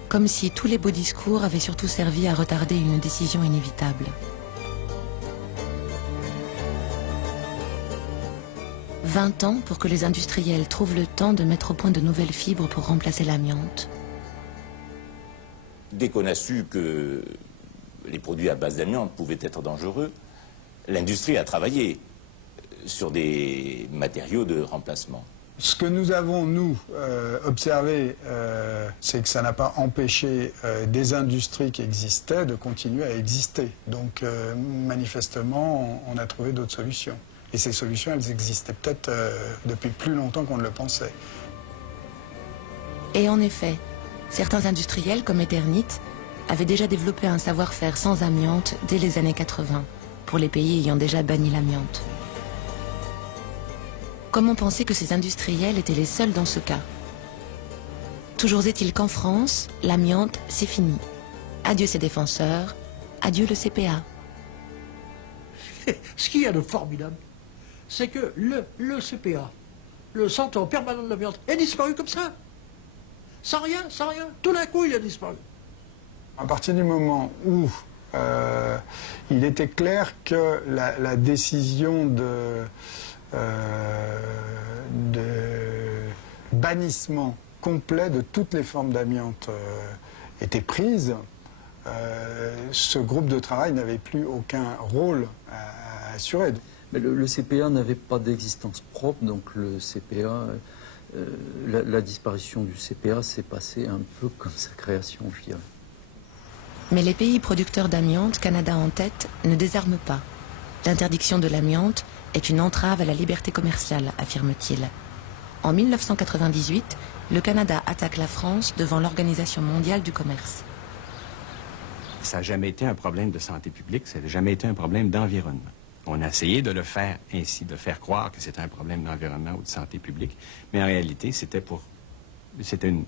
Comme si tous les beaux discours avaient surtout servi à retarder une décision inévitable. 20 ans pour que les industriels trouvent le temps de mettre au point de nouvelles fibres pour remplacer l'amiante. Dès qu'on a su que les produits à base d'amiante pouvaient être dangereux, l'industrie a travaillé sur des matériaux de remplacement. Ce que nous avons, nous, observé, c'est que ça n'a pas empêché des industries qui existaient de continuer à exister. Donc, manifestement, on a trouvé d'autres solutions. Et ces solutions, elles existaient peut-être depuis plus longtemps qu'on ne le pensait. Et en effet, certains industriels, comme Eternit, avaient déjà développé un savoir-faire sans amiante dès les années 80, pour les pays ayant déjà banni l'amiante. comment penser que ces industriels étaient les seuls dans ce cas? Toujours est-il qu'en France, l'amiante, c'est fini. Adieu ses défenseurs, adieu le CPA. Ce qu'il y a de formidable, c'est que le CPA, le Centre permanent de l'amiante, est disparu comme ça. Sans rien, sans rien. Tout d'un coup, il a disparu. À partir du moment où il était clair que la décision de bannissement complet de toutes les formes d'amiante était prise, ce groupe de travail n'avait plus aucun rôle à assurer. Mais le CPA n'avait pas d'existence propre, donc le CPA, la disparition du CPA s'est passée un peu comme sa création, je dirais. Mais les pays producteurs d'amiante, Canada en tête, ne désarment pas. L'interdiction de l'amiante est une entrave à la liberté commerciale, affirme-t-il. En 1998, le Canada attaque la France devant l'Organisation mondiale du commerce. Ça n'a jamais été un problème de santé publique, ça n'a jamais été un problème d'environnement. On a essayé de le faire ainsi, de faire croire que c'était un problème d'environnement ou de santé publique, mais en réalité, c'était une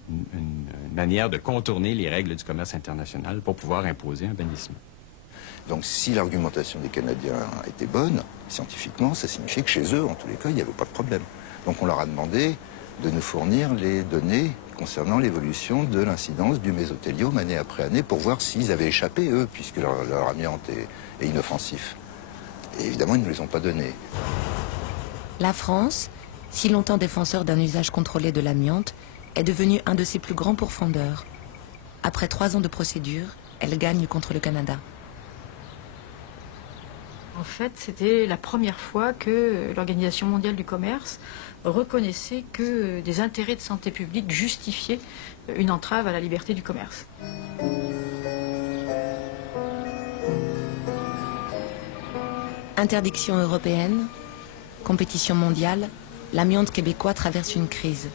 manière de contourner les règles du commerce international pour pouvoir imposer un bannissement. Donc si l'argumentation des Canadiens était bonne, scientifiquement, ça signifie que chez eux, en tous les cas, il n'y avait pas de problème. Donc on leur a demandé de nous fournir les données concernant l'évolution de l'incidence du mésothéliome année après année pour voir s'ils avaient échappé, eux, puisque leur amiante est inoffensif. Et évidemment, ils ne nous les ont pas donnés. La France, si longtemps défenseur d'un usage contrôlé de l'amiante, est devenue un de ses plus grands pourfendeurs. Après 3 ans de procédure, elle gagne contre le Canada. En fait, c'était la première fois que l'Organisation mondiale du commerce reconnaissait que des intérêts de santé publique justifiaient une entrave à la liberté du commerce. Interdiction européenne, compétition mondiale, l'amiante québécois traverse une crise.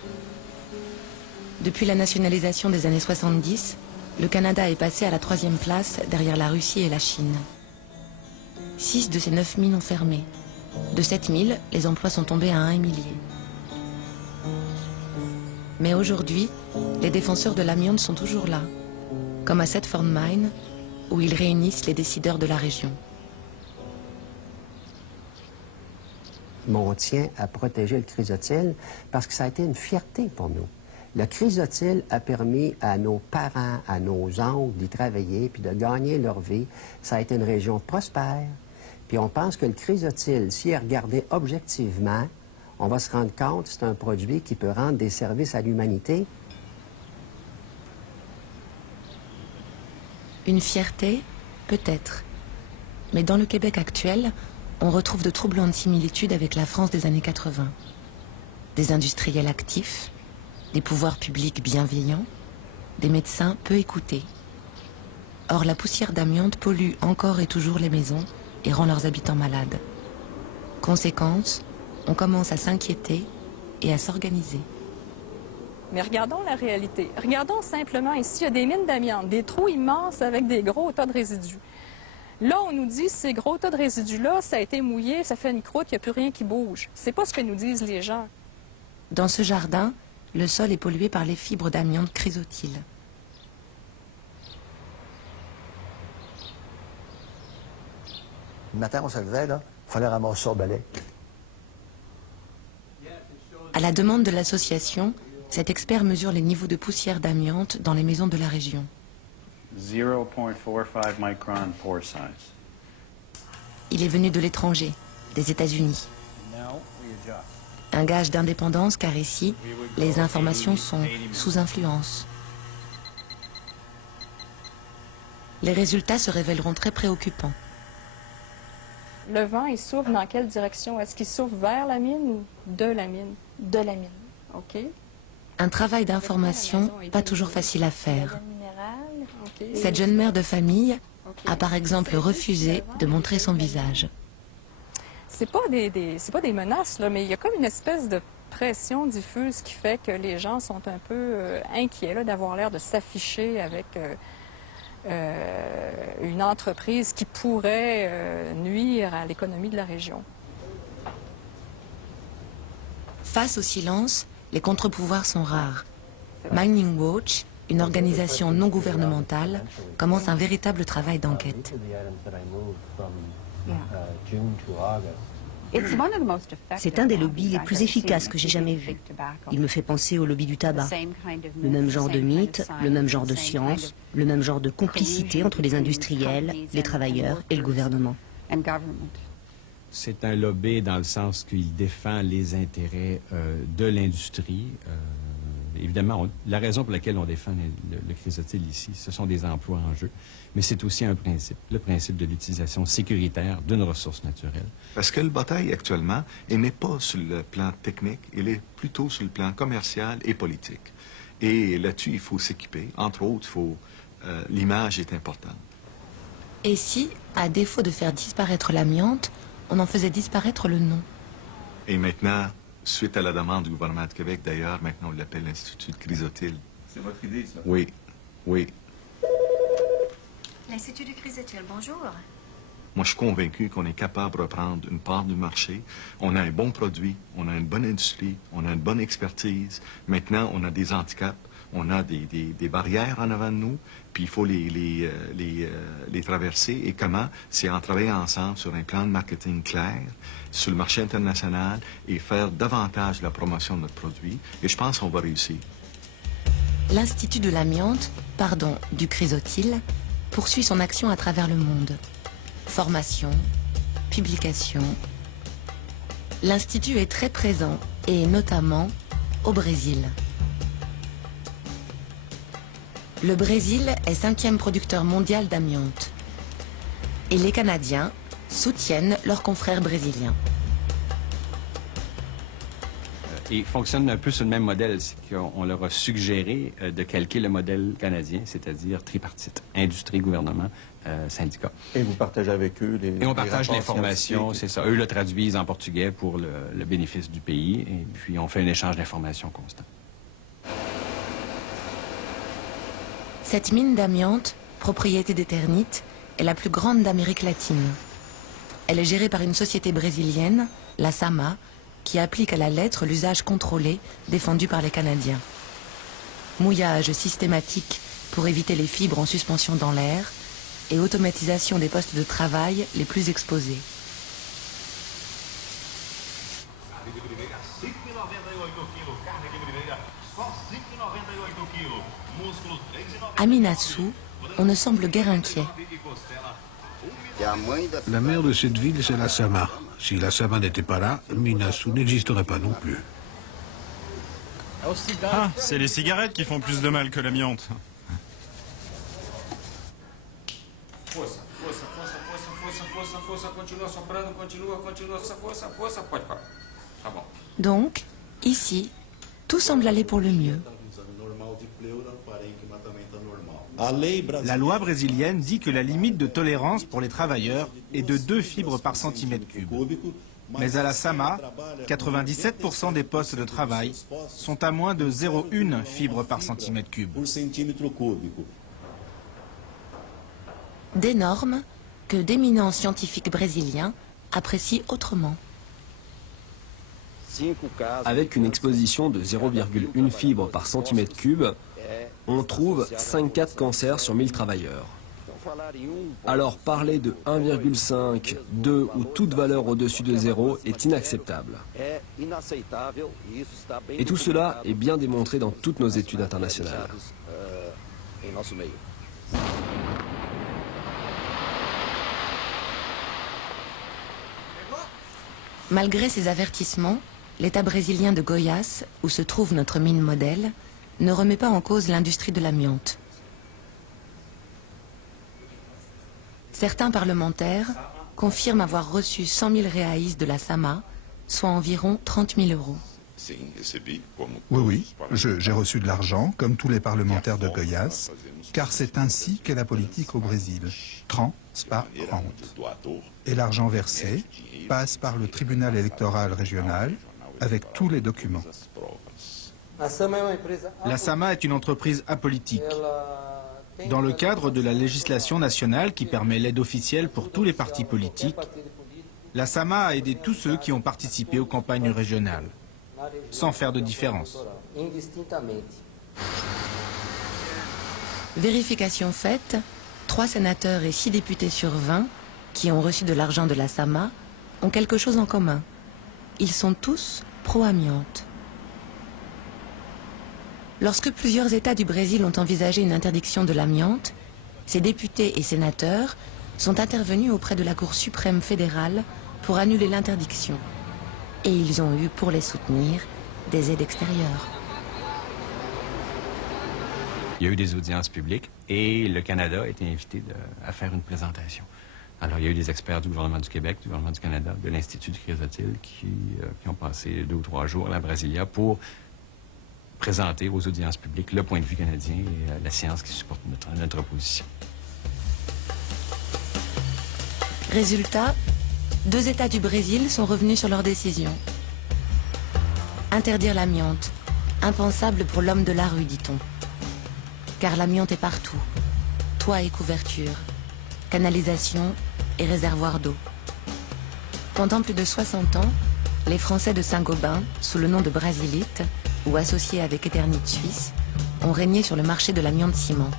Depuis la nationalisation des années 70, le Canada est passé à la 3e place derrière la Russie et la Chine. 6 de ces 9 mines ont fermé. De 7 000, les emplois sont tombés à 1 millier. Mais aujourd'hui, les défenseurs de l'amiante sont toujours là, comme à Thetford Mine, où ils réunissent les décideurs de la région. On tient à protéger le chrysotile parce que ça a été une fierté pour nous. Le chrysotile a permis à nos parents, à nos oncles d'y travailler puis de gagner leur vie. Ça a été une région prospère. Puis on pense que le chrysotile, s'il est regardé objectivement, on va se rendre compte que c'est un produit qui peut rendre des services à l'humanité. Une fierté, peut-être. Mais dans le Québec actuel, on retrouve de troublantes similitudes avec la France des années 80. Des industriels actifs, des pouvoirs publics bienveillants, des médecins peu écoutés. Or, la poussière d'amiante pollue encore et toujours les maisons et rend leurs habitants malades. Conséquence, on commence à s'inquiéter et à s'organiser. Mais regardons la réalité. Regardons simplement ici, il y a des mines d'amiante, des trous immenses avec des gros tas de résidus. Là, on nous dit, ces gros tas de résidus-là, ça a été mouillé, ça fait une croûte, il n'y a plus rien qui bouge. C'est pas ce que nous disent les gens. Dans ce jardin, le sol est pollué par les fibres d'amiante chrysotile. Le matin, on se levait, là, il fallait ramasser ça au balai. À la demande de l'association, cet expert mesure les niveaux de poussière d'amiante dans les maisons de la région. 0.45 micron pore size. Il est venu de l'étranger, des États-Unis. Un gage d'indépendance car ici, les informations sont sous influence. Les résultats se révéleront très préoccupants. Le vent, il souffle dans quelle direction? Est-ce qu'il souffle vers la mine ou de la mine? De la mine. OK. Un travail d'information pas toujours facile à faire. Cette jeune mère de famille a par exemple refusé de montrer son visage. C'est pas des menaces, là, mais il y a comme une espèce de pression diffuse qui fait que les gens sont un peu inquiets d'avoir l'air de s'afficher avec une entreprise qui pourrait nuire à l'économie de la région. Face au silence, les contre-pouvoirs sont rares. Mining Watch, une organisation non gouvernementale, commence un véritable travail d'enquête. C'est un des lobbies les plus efficaces que j'ai jamais vus. Il me fait penser au lobby du tabac. Le même genre de mythe, le même genre de science, le même genre de complicité entre les industriels, les travailleurs et le gouvernement. C'est un lobby dans le sens qu'il défend les intérêts de l'industrie. Évidemment, la raison pour laquelle on défend le chrysotile ici, ce sont des emplois en jeu, mais c'est aussi un principe, le principe de l'utilisation sécuritaire d'une ressource naturelle. Parce que la bataille actuellement, elle n'est pas sur le plan technique, elle est plutôt sur le plan commercial et politique. Et là-dessus, il faut s'équiper. Entre autres, l'image est importante. Et si, à défaut de faire disparaître l'amiante, on en faisait disparaître le nom? Et maintenant, suite à la demande du gouvernement du Québec, d'ailleurs, maintenant on l'appelle l'Institut de chrysotile. C'est votre idée, ça? Oui, oui. L'Institut du chrysotile, bonjour. Moi, je suis convaincu qu'on est capable de reprendre une part du marché. On a un bon produit, on a une bonne industrie, on a une bonne expertise. Maintenant, on a des handicaps, on a des barrières en avant de nous, puis il faut les traverser. Et comment? C'est en travaillant ensemble sur un plan de marketing clair, sur le marché international, et faire davantage la promotion de notre produit. Et je pense qu'on va réussir. L'Institut de l'amiante, du chrysotile, poursuit son action à travers le monde. Formation, publication. L'Institut est très présent, et notamment au Brésil. Le Brésil est 5e producteur mondial d'amiante. Et les Canadiens soutiennent leurs confrères brésiliens. Et fonctionne un peu sur le même modèle, c'est qu'on leur a suggéré de calquer le modèle canadien, c'est-à-dire tripartite, industrie, gouvernement, syndicats. Et vous partagez avec eux les... Et on partage l'information, c'est ça. Eux le traduisent en portugais pour le bénéfice du pays, et puis on fait un échange d'informations constant. Cette mine d'amiante, propriété d'Eternit, est la plus grande d'Amérique latine. Elle est gérée par une société brésilienne, la SAMA, qui applique à la lettre l'usage contrôlé défendu par les Canadiens. Mouillage systématique pour éviter les fibres en suspension dans l'air et automatisation des postes de travail les plus exposés. À Minassou, on ne semble guère inquiet. La mère de cette ville, c'est la Sama. Si la Sama n'était pas là, Minassou n'existerait pas non plus. Ah, c'est les cigarettes qui font plus de mal que l'amiante. Donc, ici, tout semble aller pour le mieux. La loi brésilienne dit que la limite de tolérance pour les travailleurs est de 2 fibres par centimètre cube. Mais à la SAMA, 97% des postes de travail sont à moins de 0,1 fibre par centimètre cube. Des normes que d'éminents scientifiques brésiliens apprécient autrement. Avec une exposition de 0,1 fibre par centimètre cube, on trouve 5 cas de cancer sur 1000 travailleurs. Alors parler de 1,5, 2 ou toute valeur au-dessus de 0 est inacceptable. Et tout cela est bien démontré dans toutes nos études internationales. Malgré ces avertissements, l'État brésilien de Goiás, où se trouve notre mine modèle, ne remet pas en cause l'industrie de l'amiante. Certains parlementaires confirment avoir reçu 100 000 reais de la SAMA, soit environ 30 000 €. Oui, j'ai reçu de l'argent, comme tous les parlementaires de Goiás, car c'est ainsi qu'est la politique au Brésil, transparente. Et l'argent versé passe par le tribunal électoral régional avec tous les documents. La SAMA est une entreprise apolitique. Dans le cadre de la législation nationale qui permet l'aide officielle pour tous les partis politiques, la SAMA a aidé tous ceux qui ont participé aux campagnes régionales. sans faire de différence. Vérification faite, 3 sénateurs et 6 députés sur 20, qui ont reçu de l'argent de la SAMA, ont quelque chose en commun. Ils sont tous pro-amiante. Lorsque plusieurs États du Brésil ont envisagé une interdiction de l'amiante, ces députés et sénateurs sont intervenus auprès de la Cour suprême fédérale pour annuler l'interdiction. Et ils ont eu, pour les soutenir, des aides extérieures. Il y a eu des audiences publiques et le Canada a été invité à faire une présentation. Alors, il y a eu des experts du gouvernement du Québec, du gouvernement du Canada, de l'Institut du Chrysotile qui ont passé 2 ou 3 jours à la Brasilia pour présenter aux audiences publiques le point de vue canadien et la science qui supporte notre position. Résultat, 2 États du Brésil sont revenus sur leur décision. Interdire l'amiante, impensable pour l'homme de la rue, dit-on. Car l'amiante est partout, toit et couverture, canalisation et réservoir d'eau. Pendant plus de 60 ans, les Français de Saint-Gobain, sous le nom de Brasilite, ou associés avec Eternit Suisse, ont régné sur le marché de l'amiante ciment.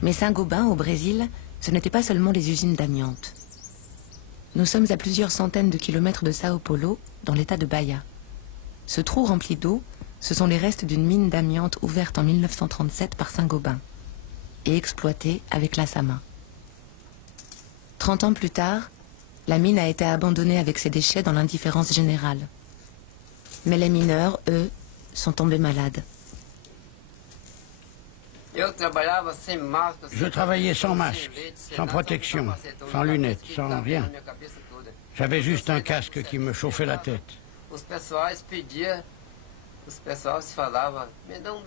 Mais Saint-Gobain, au Brésil, ce n'était pas seulement les usines d'amiante. Nous sommes à plusieurs centaines de kilomètres de Sao Paulo, dans l'état de Bahia. Ce trou rempli d'eau, ce sont les restes d'une mine d'amiante ouverte en 1937 par Saint-Gobain et exploitée avec la SAMA. 30 ans plus tard, la mine a été abandonnée avec ses déchets dans l'indifférence générale. Mais les mineurs, eux, sont tombés malades. Je travaillais sans masque, sans protection, sans lunettes, sans rien. J'avais juste un casque qui me chauffait la tête.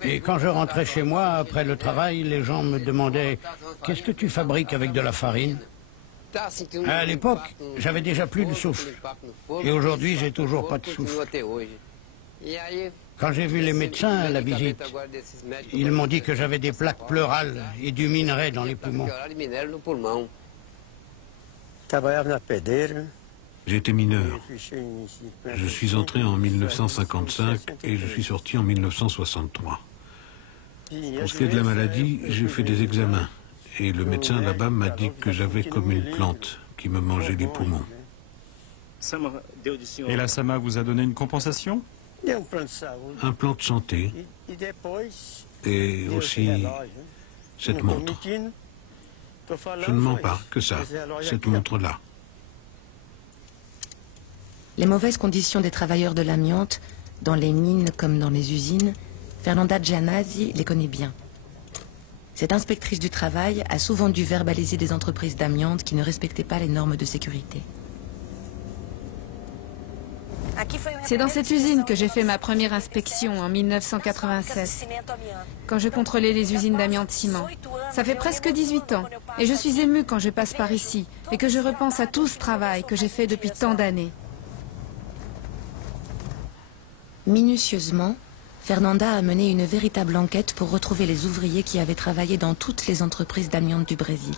Et quand je rentrais chez moi, après le travail, les gens me demandaient « Qu'est-ce que tu fabriques avec de la farine ?» À l'époque, j'avais déjà plus de souffle. Et aujourd'hui, j'ai toujours pas de souffle. Quand j'ai vu les médecins à la visite, ils m'ont dit que j'avais des plaques pleurales et du minerai dans les poumons. J'étais mineur. Je suis entré en 1955 et je suis sorti en 1963. Pour ce qui est de la maladie, j'ai fait des examens. Et le médecin là-bas m'a dit que j'avais comme une plante qui me mangeait les poumons. Et la SAMA vous a donné une compensation? Un plan de santé et aussi cette montre. Je ne mens pas que ça, cette montre-là. Les mauvaises conditions des travailleurs de l'amiante, dans les mines comme dans les usines, Fernanda Giannasi les connaît bien. Cette inspectrice du travail a souvent dû verbaliser des entreprises d'amiante qui ne respectaient pas les normes de sécurité. C'est dans cette usine que j'ai fait ma première inspection en 1996, quand je contrôlais les usines d'amiante ciment. Ça fait presque 18 ans, et je suis émue quand je passe par ici, et que je repense à tout ce travail que j'ai fait depuis tant d'années. Minutieusement, Fernanda a mené une véritable enquête pour retrouver les ouvriers qui avaient travaillé dans toutes les entreprises d'amiante du Brésil.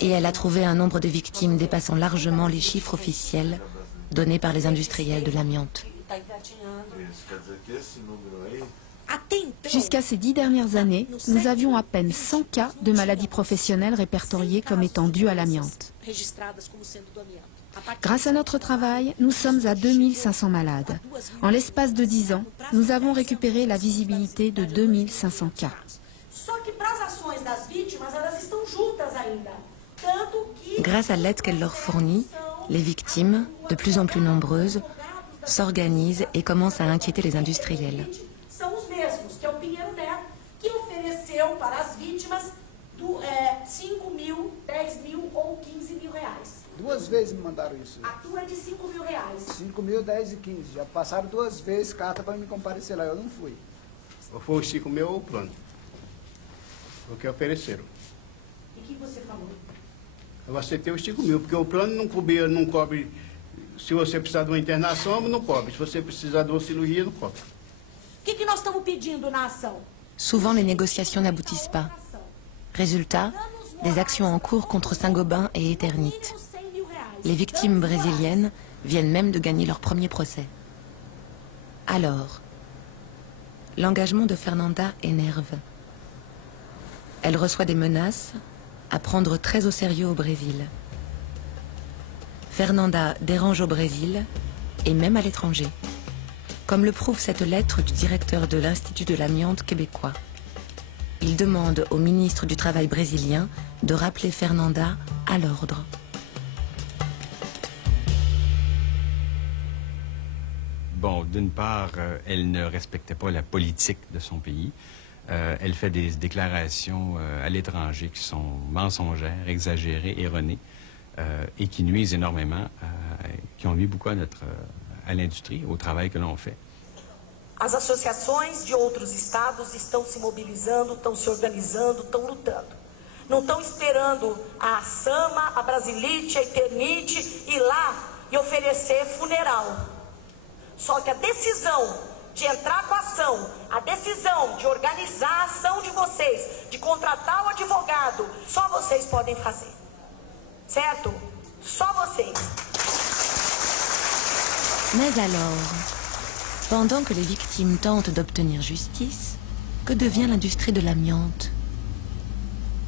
Et elle a trouvé un nombre de victimes dépassant largement les chiffres officiels donnés par les industriels de l'amiante. Jusqu'à ces 10 dernières années, nous avions à peine 100 cas de maladies professionnelles répertoriés comme étant dus à l'amiante. Grâce à notre travail, nous sommes à 2500 malades. En l'espace de 10 ans, nous avons récupéré la visibilité de 2500 cas. Grâce à l'aide qu'elle leur fournit, les victimes, de plus en plus nombreuses, s'organisent et commencent à inquiéter les industriels. Duas vezes me mandaram isso. A tua é de 5 mil reais. 5 mil, 10 e 15. Já passaram 2 vezes carta para me comparecer lá. Eu não fui. Ou foi os 5 mil ou o plano. O que ofereceram. E o que você falou? Eu aceitei os 5 mil, porque o plano não cobre. Se você precisar de uma internação, não cobre. Se você precisar de uma cirurgia, não cobre. O que nós estamos pedindo na ação? Souvent, les négociations n'aboutissent pas. Résultat, des actions en cours contre Saint-Gobain et Eternit. Les victimes brésiliennes viennent même de gagner leur premier procès. Alors, l'engagement de Fernanda énerve. Elle reçoit des menaces à prendre très au sérieux au Brésil. Fernanda dérange au Brésil et même à l'étranger, comme le prouve cette lettre du directeur de l'Institut de l'amiante québécois. Il demande au ministre du Travail brésilien de rappeler Fernanda à l'ordre. Bon, d'une part, elle ne respectait pas la politique de son pays. Elle fait des déclarations à l'étranger qui sont mensongères, exagérées, erronées, et qui nuisent énormément, qui ont nuit beaucoup à l'industrie, au travail que l'on fait. As associações de outros estados estão se mobilizando, estão se organizando, estão lutando. Não estão esperando a SAMA, a Brasilite, a Eternit ir lá e oferecer funeral. Só que a decisão de entrar com a ação, a decisão de organizar a ação de vocês, de contratar o advogado, só vocês podem fazer. Certo? Só vocês. Mais alors, pendant que les victimes tentent d'obtenir justice, que devient l'industrie de l'amiante?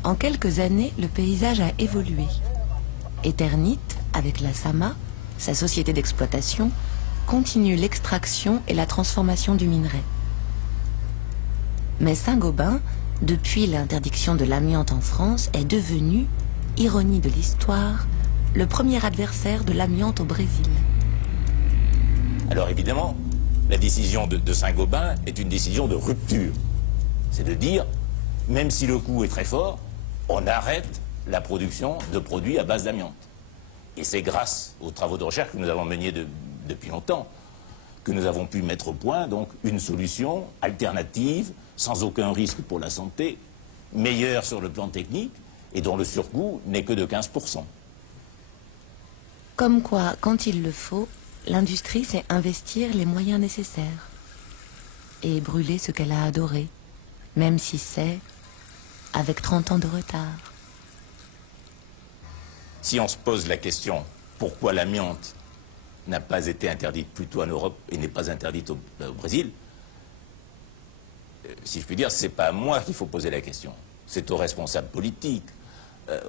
En quelques années, le paysage a évolué. Eternit, avec la SAMA, sa société d'exploitation, continue l'extraction et la transformation du minerai. Mais Saint-Gobain, depuis l'interdiction de l'amiante en France, est devenu, ironie de l'histoire, le premier adversaire de l'amiante au Brésil. Alors évidemment, la décision de Saint-Gobain est une décision de rupture. C'est de dire, même si le coût est très fort, on arrête la production de produits à base d'amiante. Et c'est grâce aux travaux de recherche que nous avons menés depuis longtemps que nous avons pu mettre au point donc une solution alternative, sans aucun risque pour la santé, meilleure sur le plan technique et dont le surcoût n'est que de 15%. Comme quoi, quand il le faut, l'industrie sait investir les moyens nécessaires et brûler ce qu'elle a adoré, même si c'est avec 30 ans de retard. Si on se pose la question, pourquoi l'amiante n'a pas été interdite plus tôt en Europe et n'est pas interdite au Brésil, si je puis dire, c'est pas à moi qu'il faut poser la question. C'est aux responsables politiques,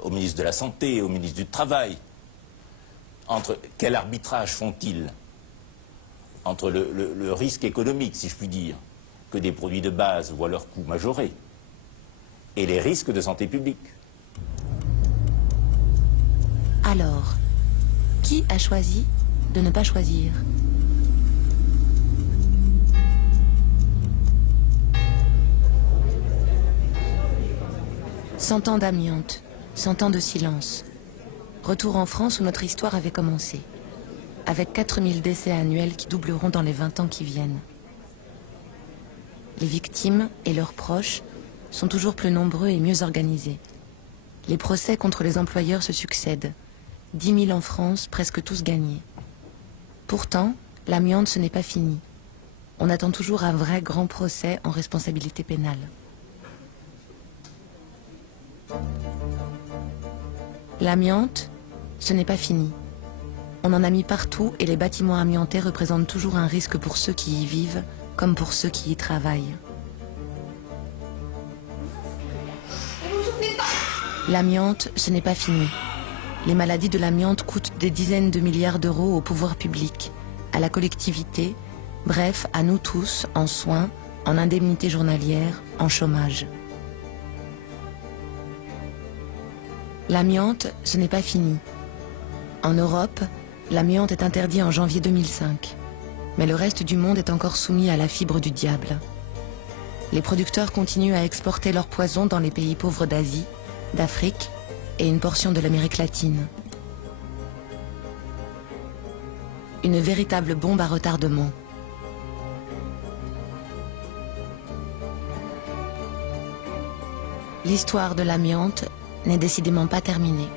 au ministre de la Santé, au ministre du Travail. Entre quel arbitrage font-ils entre le risque économique, si je puis dire, que des produits de base voient leur coût majoré, et les risques de santé publique? Alors, qui a choisi de ne pas choisir? Cent ans d'amiante, 100 ans de silence. Retour en France où notre histoire avait commencé, avec 4000 décès annuels qui doubleront dans les 20 ans qui viennent. Les victimes et leurs proches sont toujours plus nombreux et mieux organisés. Les procès contre les employeurs se succèdent. 10 000 en France, presque tous gagnés. Pourtant, l'amiante, ce n'est pas fini. On attend toujours un vrai grand procès en responsabilité pénale. L'amiante, ce n'est pas fini. On en a mis partout et les bâtiments amiantés représentent toujours un risque pour ceux qui y vivent comme pour ceux qui y travaillent. L'amiante, ce n'est pas fini. Les maladies de l'amiante coûtent des dizaines de milliards d'euros au pouvoir public, à la collectivité, bref, à nous tous, en soins, en indemnités journalières, en chômage. L'amiante, ce n'est pas fini. En Europe, l'amiante est interdit en janvier 2005. Mais le reste du monde est encore soumis à la fibre du diable. Les producteurs continuent à exporter leur poison dans les pays pauvres d'Asie, d'Afrique et une portion de l'Amérique latine. Une véritable bombe à retardement. L'histoire de l'amiante n'est décidément pas terminée.